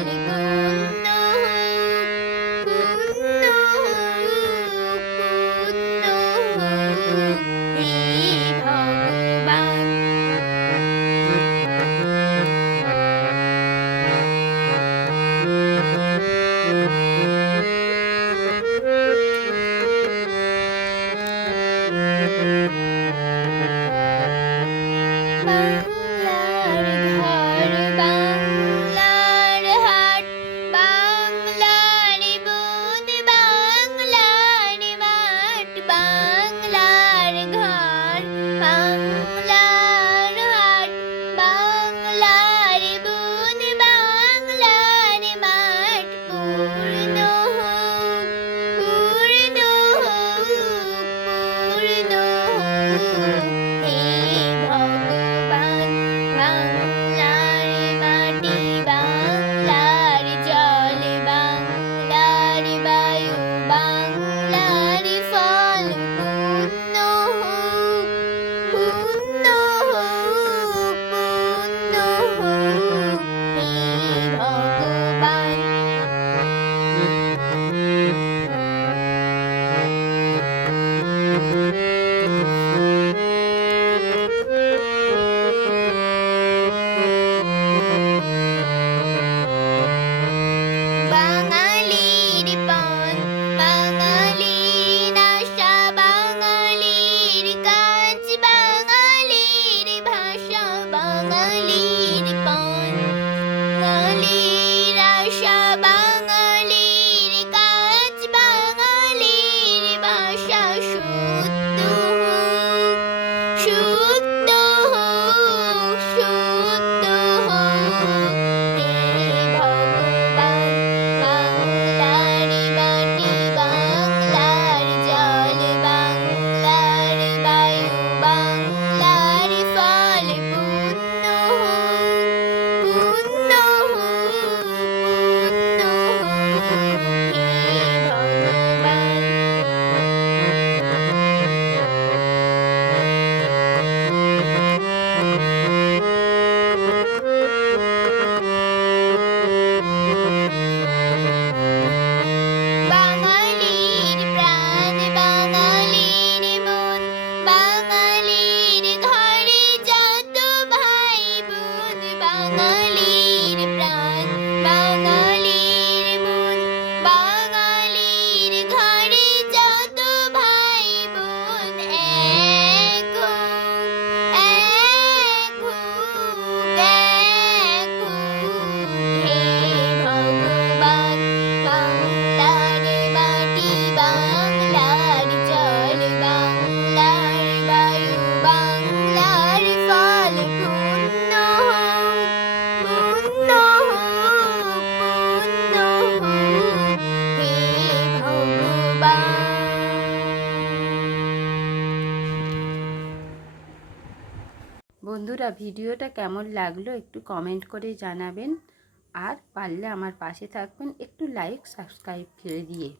Bye. ปืน বন্ধুরা, ভিডিওটা কেমন লাগল একটু কমেন্ট করে জানাবেন। আর পারলে আমার পাশে থাকবেন, একটু লাইক সাবস্ক্রাইব করে দিয়ে।